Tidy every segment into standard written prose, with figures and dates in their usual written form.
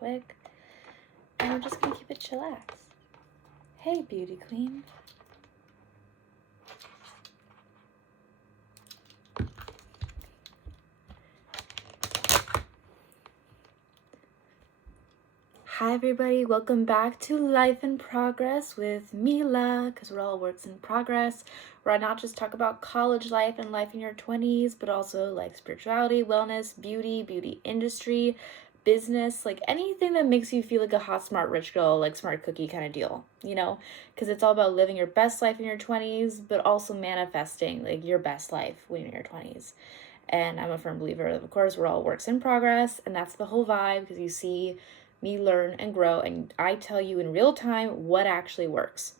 quick. And we're just gonna keep it chillax. Hey, beauty queen. Hi everybody, welcome back to Life in Progress with Mila, because we're all works in progress, where I not just talk about college life and life in your 20s, but also like spirituality, wellness, beauty industry, business, like anything that makes you feel like a hot, smart, rich girl, like smart cookie kind of deal, you know, because it's all about living your best life in your 20s, but also manifesting like your best life when you're in your 20s. And I'm a firm believer, of course, we're all works in progress, and that's the whole vibe, because you see me learn and grow, and I tell you in real time what actually works.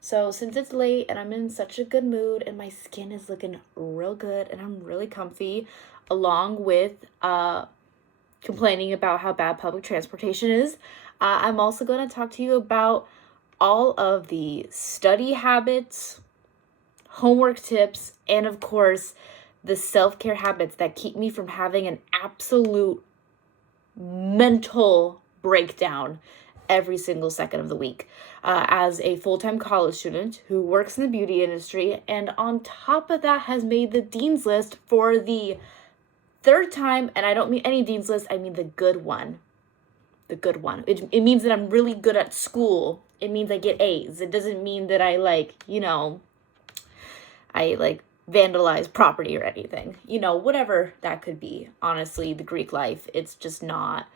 So since it's late and I'm in such a good mood and my skin is looking real good and I'm really comfy, along with complaining about how bad public transportation is, I'm also going to talk to you about all of the study habits, homework tips, and of course the self-care habits that keep me from having an absolute mental breakdown every single second of the week as a full-time college student who works in the beauty industry, and on top of that has made the dean's list for the third time. And I don't mean any dean's list, I mean the good one. It means that I'm really good at school. It means I get A's. It doesn't mean that I vandalize property or anything, whatever that could be. Honestly, the Greek life, it's just not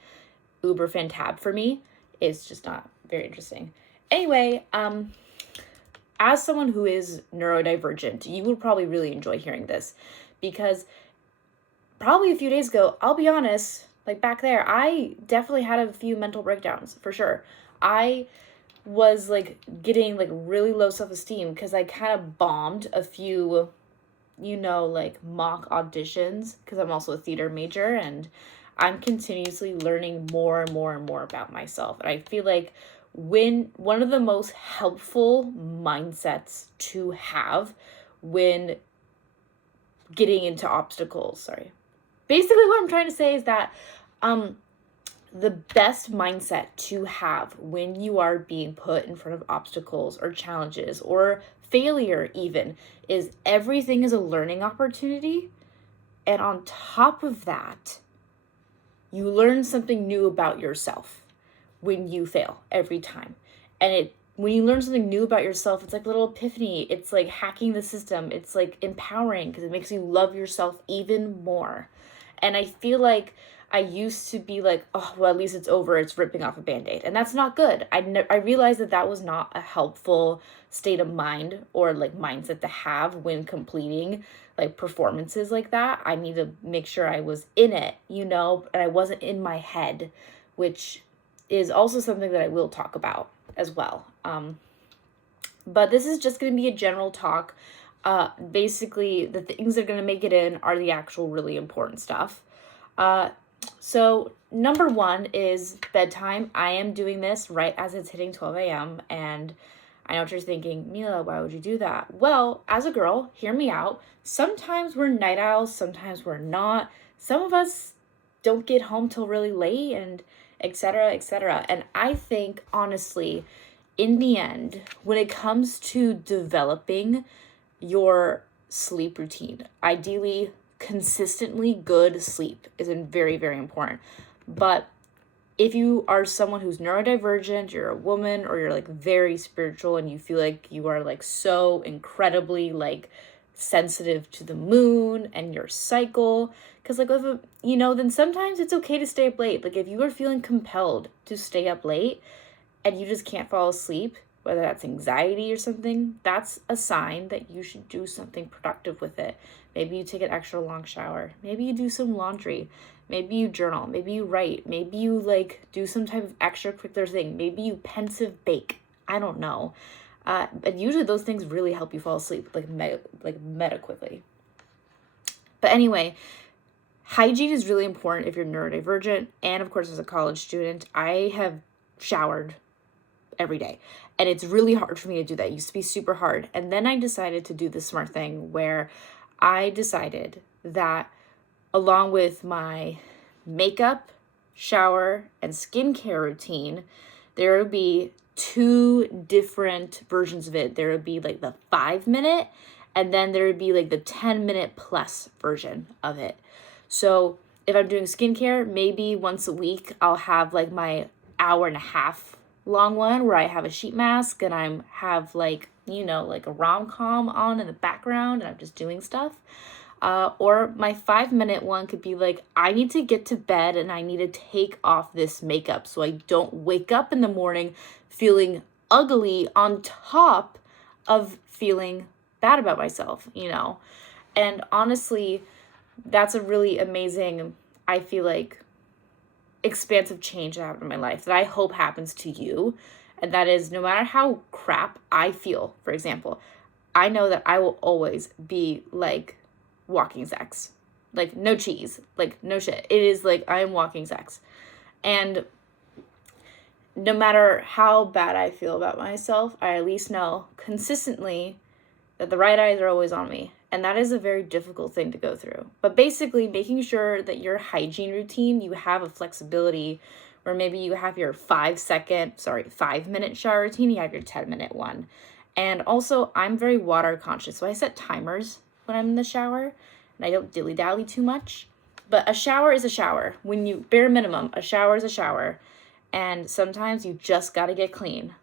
uber fantab for me. It's just not very interesting. Anyway, as someone who is neurodivergent, you would probably really enjoy hearing this, because probably a few days ago, I'll be honest, like back there, I definitely had a few mental breakdowns for sure. I was like getting like really low self-esteem because I kind of bombed a few mock auditions, because I'm also a theater major and I'm continuously learning more and more and more about myself. And I feel like one of the most helpful mindsets to have when getting into obstacles, basically what I'm trying to say is that the best mindset to have when you are being put in front of obstacles or challenges or failure even is everything is a learning opportunity. And on top of that, you learn something new about yourself when you fail every time. And when you learn something new about yourself, it's like a little epiphany. It's like hacking the system. It's like empowering because it makes you love yourself even more. And I feel like I used to be like, oh, well, at least it's over. It's ripping off a Band-Aid. And that's not good. I realized that was not a helpful state of mind or like mindset to have when completing like performances like that. I need to make sure I was in it, and I wasn't in my head, which is also something that I will talk about as well. But this is just going to be a general talk. Basically, the things that are going to make it in are the actual really important stuff. So number one is bedtime. I am doing this right as it's hitting 12 a.m. And I know what you're thinking, Mila, why would you do that? Well, as a girl, hear me out. Sometimes we're night owls, sometimes we're not. Some of us don't get home till really late, and etc., etc. And I think, honestly, in the end, when it comes to developing your sleep routine, ideally consistently good sleep is very, very important. But if you are someone who's neurodivergent, you're a woman, or you're like very spiritual and you feel like you are like so incredibly like sensitive to the moon and your cycle, because like then sometimes it's okay to stay up late. Like if you are feeling compelled to stay up late and you just can't fall asleep, whether that's anxiety or something, that's a sign that you should do something productive with it. Maybe you take an extra long shower. Maybe you do some laundry. Maybe you journal. Maybe you write. Maybe you like do some type of extracurricular thing. Maybe you pensive bake. I don't know. But usually those things really help you fall asleep, like meta quickly. But anyway, hygiene is really important if you're neurodivergent. And of course, as a college student, I have showered every day. And it's really hard for me to do that. It used to be super hard. And then I decided to do the smart thing where I decided that along with my makeup shower, and skincare routine, there would be two different versions of it. There would be like the 5 minute, and then there would be like the 10 minute plus version of it. So if I'm doing skincare, maybe once a week, I'll have like my hour and a half long one where I have a sheet mask and I'm have like, like a rom-com on in the background and I'm just doing stuff. Or my 5 minute one could be like, I need to get to bed and I need to take off this makeup so I don't wake up in the morning feeling ugly on top of feeling bad about myself, And honestly, that's a really amazing, I feel like, expansive change that happened in my life that I hope happens to you. And that is, no matter how crap I feel, for example, I know that I will always be like walking sex. Like, no cheese. Like, no shit. It is like I am walking sex. And no matter how bad I feel about myself, I at least know consistently that the right eyes are always on me. And that is a very difficult thing to go through. But basically, making sure that your hygiene routine, you have a flexibility where maybe you have your 5-minute shower routine, you have your 10-minute one. And also, I'm very water conscious. So I set timers when I'm in the shower and I don't dilly-dally too much. But a shower is a shower. When you, bare minimum, a shower is a shower. And sometimes you just got to get clean,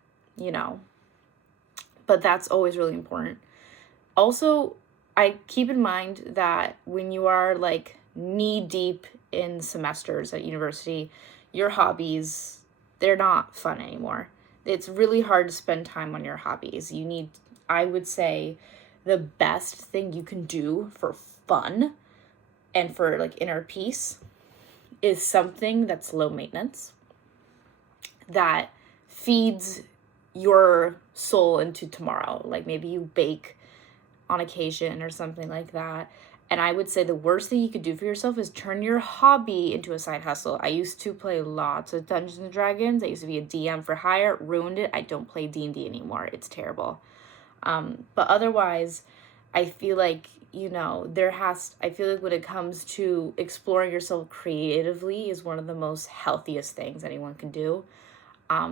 But that's always really important. Also, I keep in mind that when you are like knee deep in semesters at university, your hobbies, they're not fun anymore. It's really hard to spend time on your hobbies. I would say, the best thing you can do for fun and for like inner peace is something that's low maintenance, that feeds your soul into tomorrow. Like maybe you bake on occasion or something like that. And I would say the worst thing you could do for yourself is turn your hobby into a side hustle. I used to play lots of Dungeons and Dragons. I used to be a DM for hire, ruined it. I don't play D&D anymore. It's terrible. But otherwise, I feel like, I feel like when it comes to exploring yourself creatively is one of the most healthiest things anyone can do.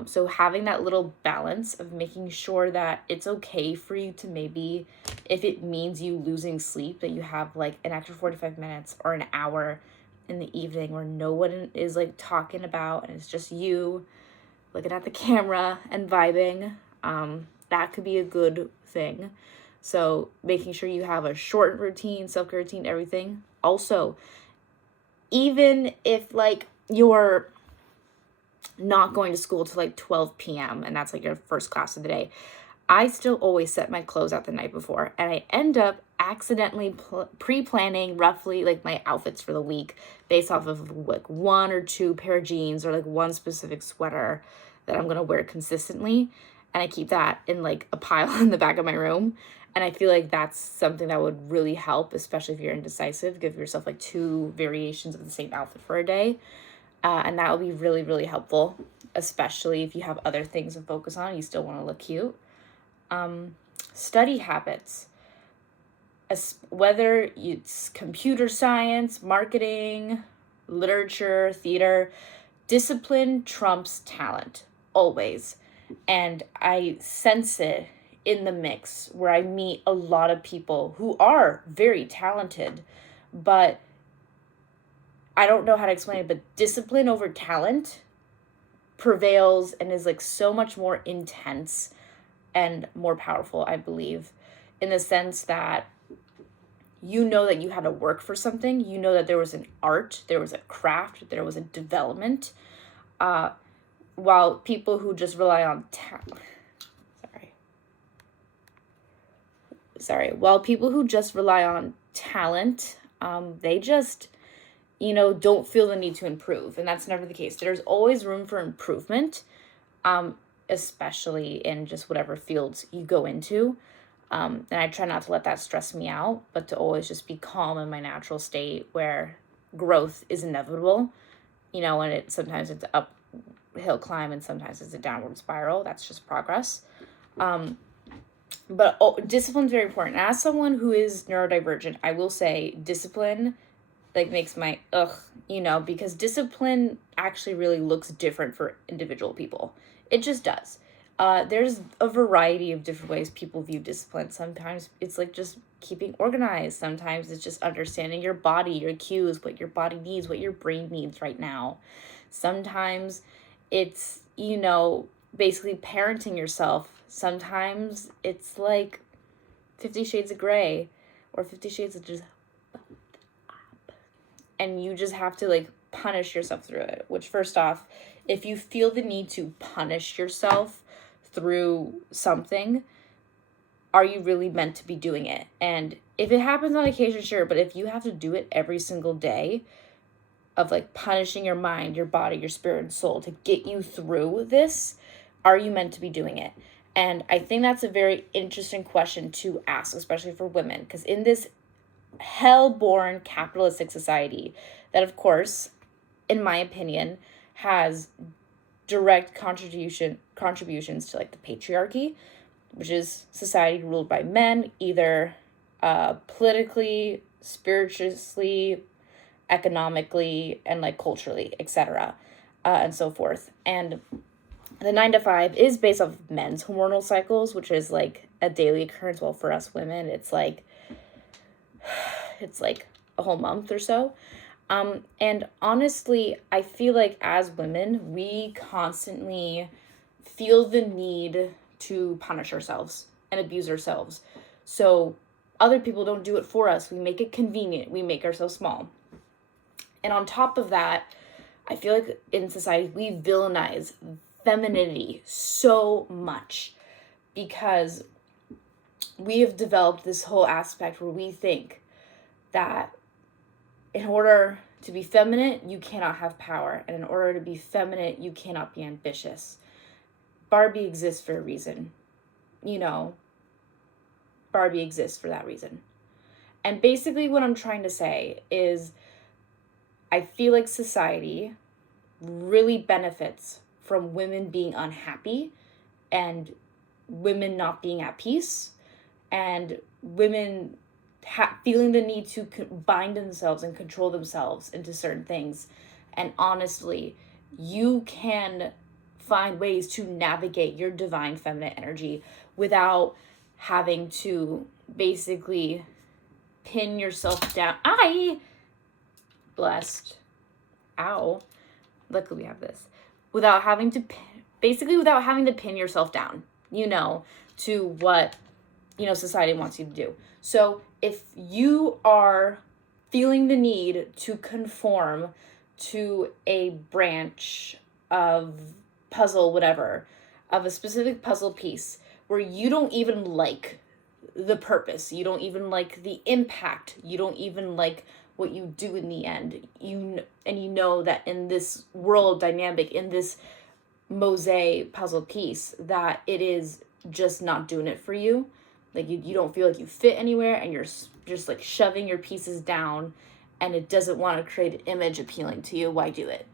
So having that little balance of making sure that it's okay for you to maybe, if it means you losing sleep, that you have like an extra 45 minutes or an hour in the evening where no one is like talking about and it's just you looking at the camera and vibing. That could be a good thing. So making sure you have a short routine, self-care routine, everything. Also, even if like you're not going to school till like 12 p.m. and that's like your first class of the day, I still always set my clothes out the night before, and I end up accidentally pre-planning roughly like my outfits for the week based off of like one or two pair of jeans or like one specific sweater that I'm going to wear consistently. And I keep that in like a pile in the back of my room. And I feel like that's something that would really help, especially if you're indecisive. Give yourself like two variations of the same outfit for a day. And that will be really, really helpful, especially if you have other things to focus on. You still want to look cute. Study habits. Whether it's computer science, marketing, literature, theater, discipline trumps talent, always. And I sense it in the mix where I meet a lot of people who are very talented, but I don't know how to explain it, but discipline over talent prevails and is like so much more intense and more powerful, I believe, in the sense that you know that you had to work for something. You know that there was an art, there was a craft, there was a development. While people who just rely on while people who just rely on talent, they just, don't feel the need to improve. And that's never the case. There's always room for improvement, especially in just whatever fields you go into. And I try not to let that stress me out, but to always just be calm in my natural state where growth is inevitable, and sometimes it's an uphill climb and sometimes it's a downward spiral. That's just progress. But discipline is very important. As someone who is neurodivergent, I will say discipline like makes my because discipline actually really looks different for individual people. It just does. There's a variety of different ways people view discipline. Sometimes it's like just keeping organized. Sometimes it's just understanding your body, your cues, what your body needs, what your brain needs right now. Sometimes it's, basically parenting yourself. Sometimes it's like 50 Shades of Grey or 50 Shades of just, and you just have to like punish yourself through it. Which, first off, if you feel the need to punish yourself through something, are you really meant to be doing it? And if it happens on occasion, sure, but if you have to do it every single day, of like punishing your mind, your body, your spirit and soul to get you through this, are you meant to be doing it? And I think that's a very interesting question to ask, especially for women, because in this hell-born capitalistic society that, of course, in my opinion, has direct contributions to like the patriarchy, which is society ruled by men, either politically, spiritually, economically, and like culturally, etc., and so forth. And the 9 to 5 is based off men's hormonal cycles, which is like a daily occurrence. Well, for us women, it's like a whole month or so. And honestly, I feel like as women, we constantly feel the need to punish ourselves and abuse ourselves. So other people don't do it for us. We make it convenient. We make ourselves small. And on top of that, I feel like in society, we villainize femininity so much because we have developed this whole aspect where we think that in order to be feminine, you cannot have power. And in order to be feminine, you cannot be ambitious. Barbie exists for a reason. Barbie exists for that reason. And basically what I'm trying to say is I feel like society really benefits from women being unhappy and women not being at peace and women feeling the need to bind themselves and control themselves into certain things. And honestly, you can find ways to navigate your divine feminine energy without having to basically pin yourself down. Blessed. Ow. Luckily we have this. Without having to pin yourself down, to what, society wants you to do. So if you are feeling the need to conform to a branch of puzzle, whatever, of a specific puzzle piece where you don't even like the purpose, you don't even like the impact, you don't even like what you do in the end, you know that in this world dynamic, in this mosaic puzzle piece, that it is just not doing it for you. Like you don't feel like you fit anywhere and you're just like shoving your pieces down and it doesn't want to create an image appealing to you. Why do it,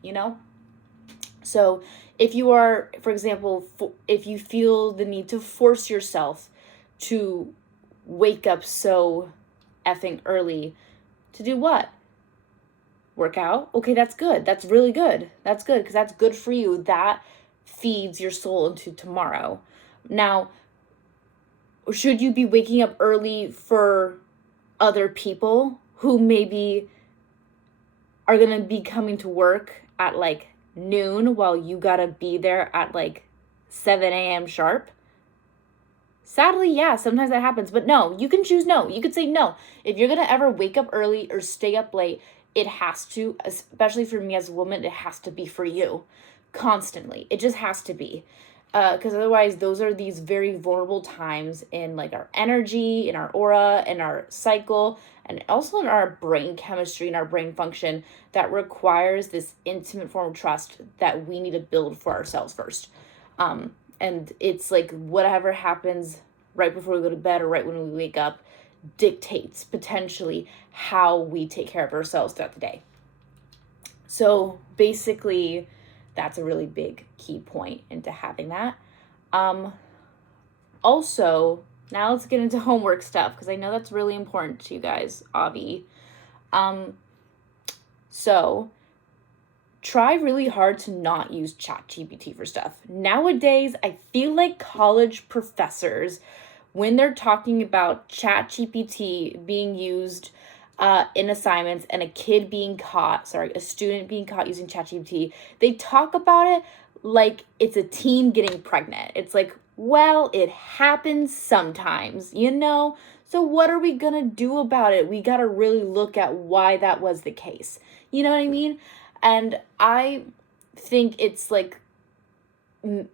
So if you are, for example, if you feel the need to force yourself to wake up so effing early, to do what? Work out? Okay, that's good. That's really good. That's good because that's good for you. That feeds your soul into tomorrow. Now, should you be waking up early for other people who maybe are going to be coming to work at like noon while you got to be there at like 7 a.m. sharp? Sadly, yeah, sometimes that happens. But no, you can choose no. You could say no. If you're going to ever wake up early or stay up late, it has to, especially for me as a woman, it has to be for you constantly. It just has to be. Because otherwise, those are these very vulnerable times in like our energy, in our aura, in our cycle, and also in our brain chemistry and our brain function that requires this intimate form of trust that we need to build for ourselves first. And it's like whatever happens right before we go to bed or right when we wake up dictates potentially how we take care of ourselves throughout the day. So basically, that's a really big key point into having that. Also, now let's get into homework stuff because I know that's really important to you guys, Avi. So try really hard to not use ChatGPT for stuff. Nowadays, I feel like college professors, when they're talking about ChatGPT being used in assignments and a student being caught using ChatGPT, they talk about it like it's a teen getting pregnant. It's like, well, it happens sometimes, you know? So what are we gonna do about it? We gotta really look at why that was the case. You know what I mean? And I think it's like,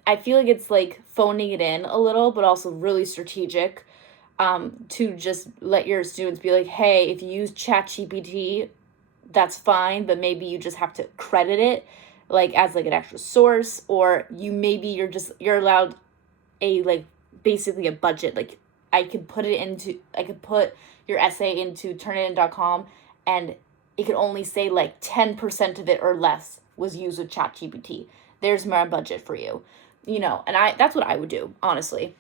I feel like it's like phoning it in a little, but also really strategic, to just let your students be like, hey, if you use ChatGPT, that's fine, but maybe you just have to credit it like as like an extra source, or you're allowed a like basically a budget. Like I could put your essay into turnitin.com, and it could only say like 10% of it or less was used with ChatGPT. There's my budget for you, and that's what I would do, honestly.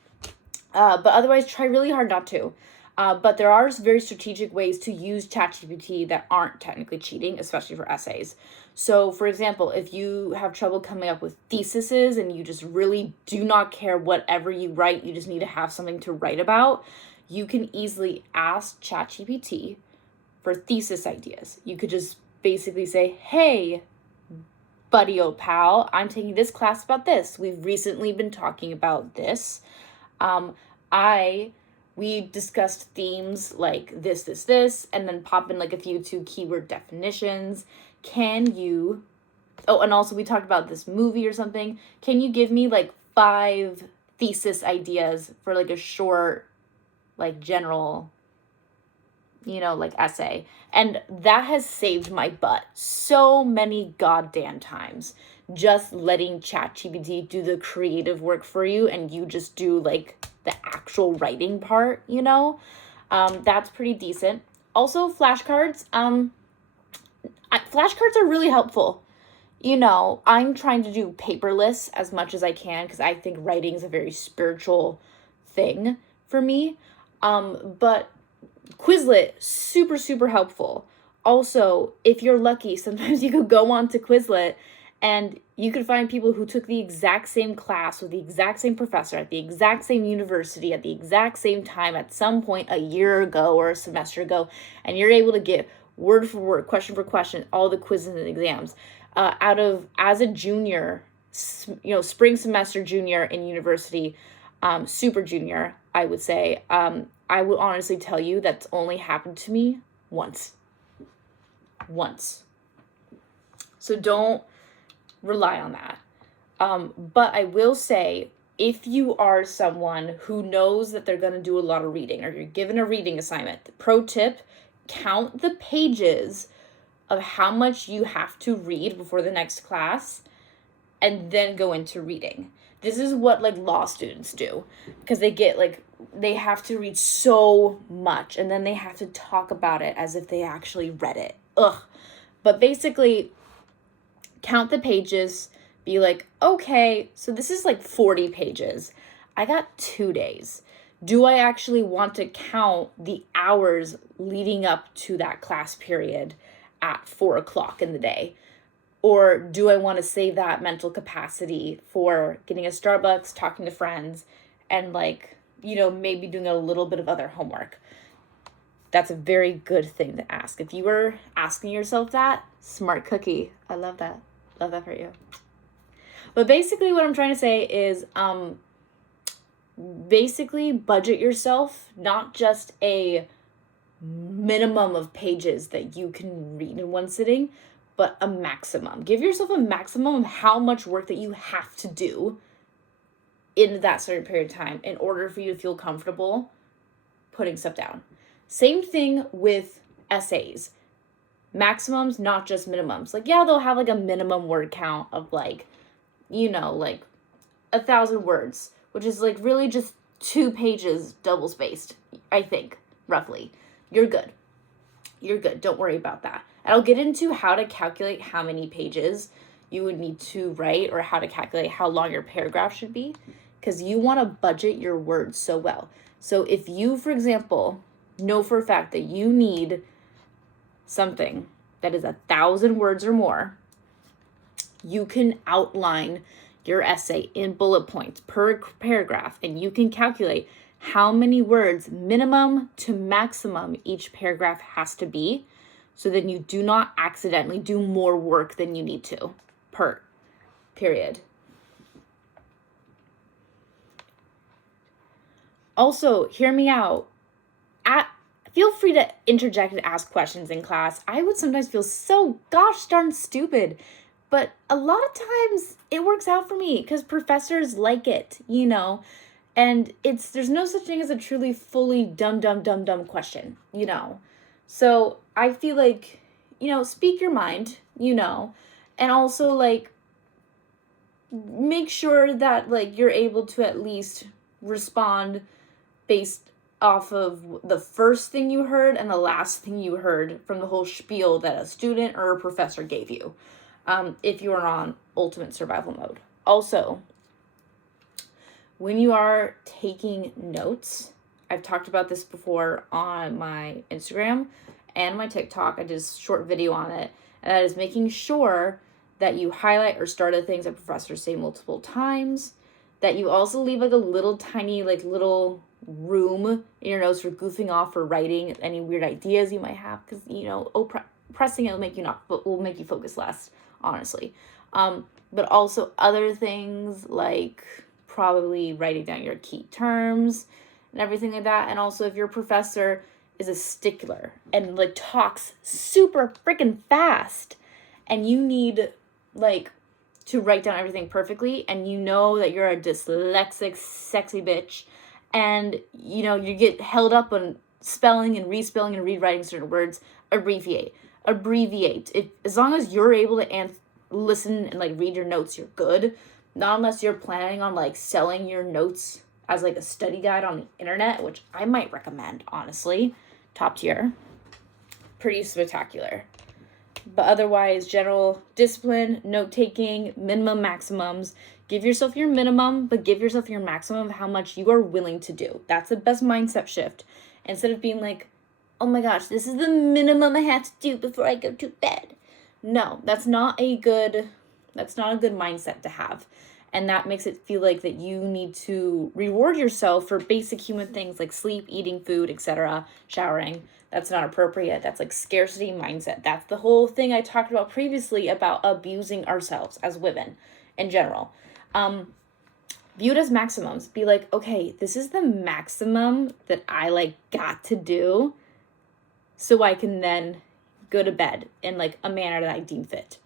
But otherwise, try really hard not to. But there are very strategic ways to use ChatGPT that aren't technically cheating, especially for essays. So, for example, if you have trouble coming up with theses and you just really do not care whatever you write, you just need to have something to write about, you can easily ask ChatGPT for thesis ideas. You could just basically say, hey, buddy old pal, I'm taking this class about this. We've recently been talking about this. We discussed themes like this, and then pop in like a few 2 keyword definitions. And also we talked about this movie or something. Can you give me like 5 thesis ideas for like a short, like general, like essay? And that has saved my butt so many goddamn times. Just letting ChatGPT do the creative work for you and you just do like the actual writing part, that's pretty decent. Also, flashcards. Flashcards are really helpful. I'm trying to do paperless as much as I can because I think writing is a very spiritual thing for me. But Quizlet, super, super helpful. Also, if you're lucky, sometimes you could go on to Quizlet and you could find people who took the exact same class with the exact same professor at the exact same university at the exact same time at some point a year ago or a semester ago, and you're able to get word for word, question for question, all the quizzes and exams. As a junior, spring semester junior in university, super junior, I would say, I will honestly tell you that's only happened to me once. So don't rely on that. But I will say, if you are someone who knows that they're going to do a lot of reading, or you're given a reading assignment, pro tip, count the pages of how much you have to read before the next class and then go into reading. This is what like law students do, because they have to read so much and then they have to talk about it as if they actually read it. Ugh. But basically, count the pages, be like, okay, so this is like 40 pages. I got 2 days. Do I actually want to count the hours leading up to that class period at 4:00 in the day? Or do I want to save that mental capacity for getting a Starbucks, talking to friends, and maybe doing a little bit of other homework? That's a very good thing to ask. If you were asking yourself that, smart cookie. I love that. Love that for you. But basically what I'm trying to say is basically budget yourself, not just a minimum of pages that you can read in one sitting, but a maximum. Give yourself a maximum of how much work that you have to do in that certain period of time in order for you to feel comfortable putting stuff down. Same thing with essays. Maximums, not just minimums. They'll have a minimum word count of 1,000 words, which is really just 2 pages double spaced, I think, roughly. You're good. Don't worry about that. And I'll get into how to calculate how many pages you would need to write, or how to calculate how long your paragraph should be, because you want to budget your words so well. So if you, for example, know for a fact that you need something that is 1,000 words or more, you can outline your essay in bullet points per paragraph, and you can calculate how many words minimum to maximum each paragraph has to be, so then you do not accidentally do more work than you need to per period. Also, hear me out. Feel free to interject and ask questions in class. I would sometimes feel so gosh darn stupid, but a lot of times it works out for me because professors like it, you know, and there's no such thing as a truly fully dumb question, you know. So I feel like, you know, speak your mind, you know, and also like make sure that like you're able to at least respond based off of the first thing you heard and the last thing you heard from the whole spiel that a student or a professor gave you, if you are on ultimate survival mode. Also, when you are taking notes, I've talked about this before on my Instagram and my TikTok. I did a short video on it, and that is making sure that you highlight or start the things that professors say multiple times, that you also leave like a little tiny like little room in your notes for goofing off or writing any weird ideas you might have, because you know pressing it will make you focus less, honestly. But also other things like probably writing down your key terms and everything like that. And also if your professor is a stickler and like talks super freaking fast and you need like to write down everything perfectly, and you know that you're a dyslexic sexy bitch, and you know you get held up on spelling and respelling and rewriting certain words, abbreviate. As long as you're able to listen and like read your notes, you're good. Not unless you're planning on like selling your notes as like a study guide on the internet, which I might recommend, honestly. Top tier. Pretty spectacular. But otherwise, general discipline, note-taking, minimum, maximums. Give yourself your minimum, but give yourself your maximum of how much you are willing to do. That's the best mindset shift. Instead of being like, oh my gosh, this is the minimum I have to do before I go to bed. No, that's not a good mindset to have. And that makes it feel like that you need to reward yourself for basic human things like sleep, eating, food, etc., showering. That's not appropriate. That's like scarcity mindset. That's the whole thing I talked about previously about abusing ourselves as women in general. View it as maximums. Be like, okay, this is the maximum that I like got to do, so I can then go to bed in like a manner that I deem fit.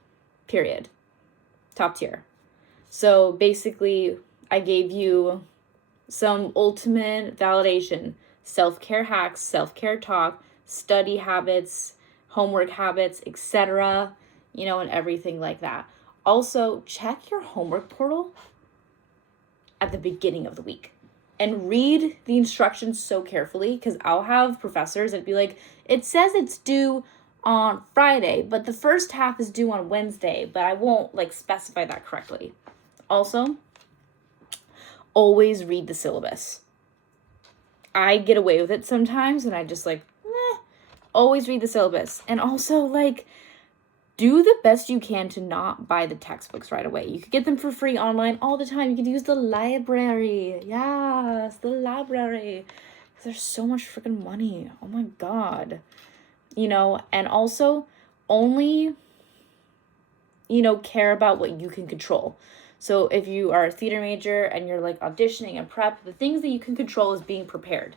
Period. Top tier. So basically, I gave you some ultimate validation, self-care hacks, self-care talk, study habits, homework habits, etc., you know, and everything like that. Also, check your homework portal at the beginning of the week and read the instructions so carefully, because I'll have professors that be like, it says it's due on Friday, but the first half is due on Wednesday, but I won't like specify that correctly. Also, always read the syllabus. I get away with it sometimes, and I just like, always read the syllabus. And also, like, do the best you can to not buy the textbooks right away. You could get them for free online all the time. You could use the library. Yes, the library. Because there's so much freaking money. Oh my God. You know, and also only, you know, care about what you can control. So if you are a theater major and you're like auditioning and prep, the things that you can control is being prepared.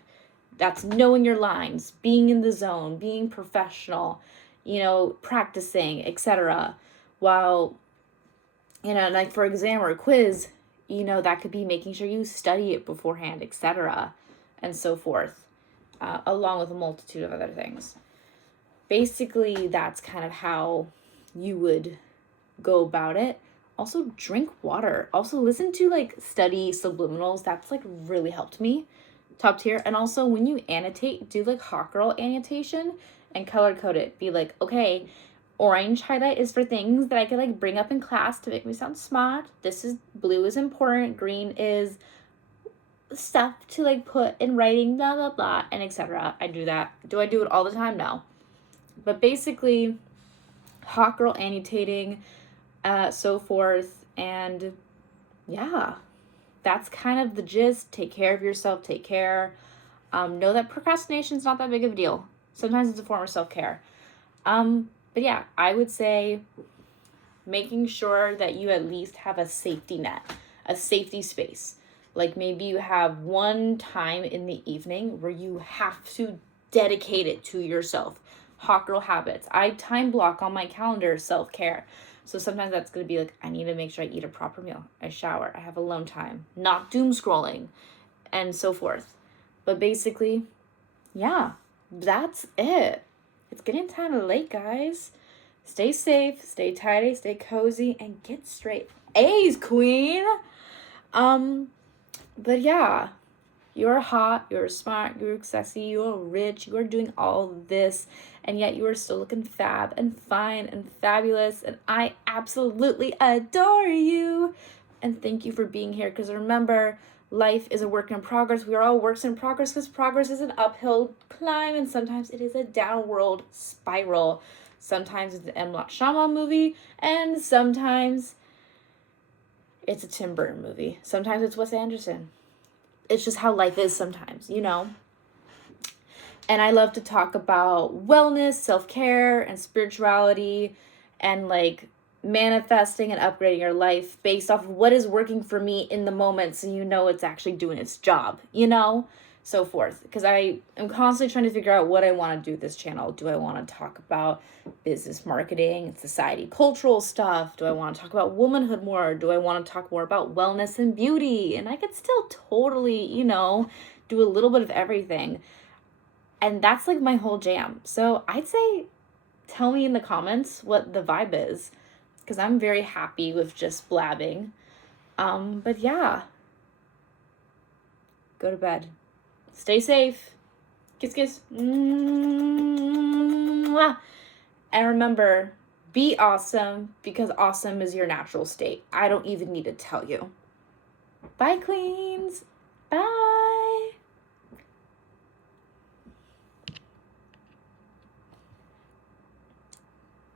That's knowing your lines, being in the zone, being professional, you know, practicing, etc. While, you know, like for exam or a quiz, you know, that could be making sure you study it beforehand, etc. and so forth, along with a multitude of other things. Basically, that's kind of how you would go about it. Also, drink water. Also, listen to like study subliminals. That's like really helped me. Top tier. And also, when you annotate, do like hot girl annotation and color code it. Be like, okay, orange highlight is for things that I could like bring up in class to make me sound smart. Blue is important. Green is stuff to like put in writing, blah, blah, blah, and etc. I do that. Do I do it all the time? No. But basically, hot girl annotating, so forth. And yeah, that's kind of the gist. Take care of yourself, take care. Know that procrastination is not that big of a deal. Sometimes it's a form of self-care. But yeah, I would say making sure that you at least have a safety net, a safety space. Like maybe you have one time in the evening where you have to dedicate it to yourself. Hot girl habits. I time block on my calendar self-care. So sometimes that's going to be like, I need to make sure I eat a proper meal. I shower. I have alone time. Not doom scrolling and so forth. But basically, yeah, that's it. It's getting kind of late, guys. Stay safe, stay tidy, stay cozy, and get straight A's, queen. But yeah, you're hot, you're smart, you're sexy, you're rich, you're doing all this, and yet you are still looking fab and fine and fabulous, and I absolutely adore you. And thank you for being here, because remember, life is a work in progress. We are all works in progress, because progress is an uphill climb, and sometimes it is a downward spiral. Sometimes it's an M. Night Shyamalan movie, and sometimes it's a Tim Burton movie. Sometimes it's Wes Anderson. It's just how life is sometimes, you know? And I love to talk about wellness, self-care, and spirituality, and like manifesting and upgrading your life based off of what is working for me in the moment, so you know it's actually doing its job, you know? So forth. Because I am constantly trying to figure out what I want to do with this channel. Do I want to talk about business marketing, society, cultural stuff? Do I want to talk about womanhood more? Do I want to talk more about wellness and beauty? And I could still totally, you know, do a little bit of everything. And that's like my whole jam. So I'd say tell me in the comments what the vibe is, because I'm very happy with just blabbing. But yeah, go to bed. Stay safe. Kiss, kiss. Mwah. And remember, be awesome, because awesome is your natural state. I don't even need to tell you. Bye, queens. Bye.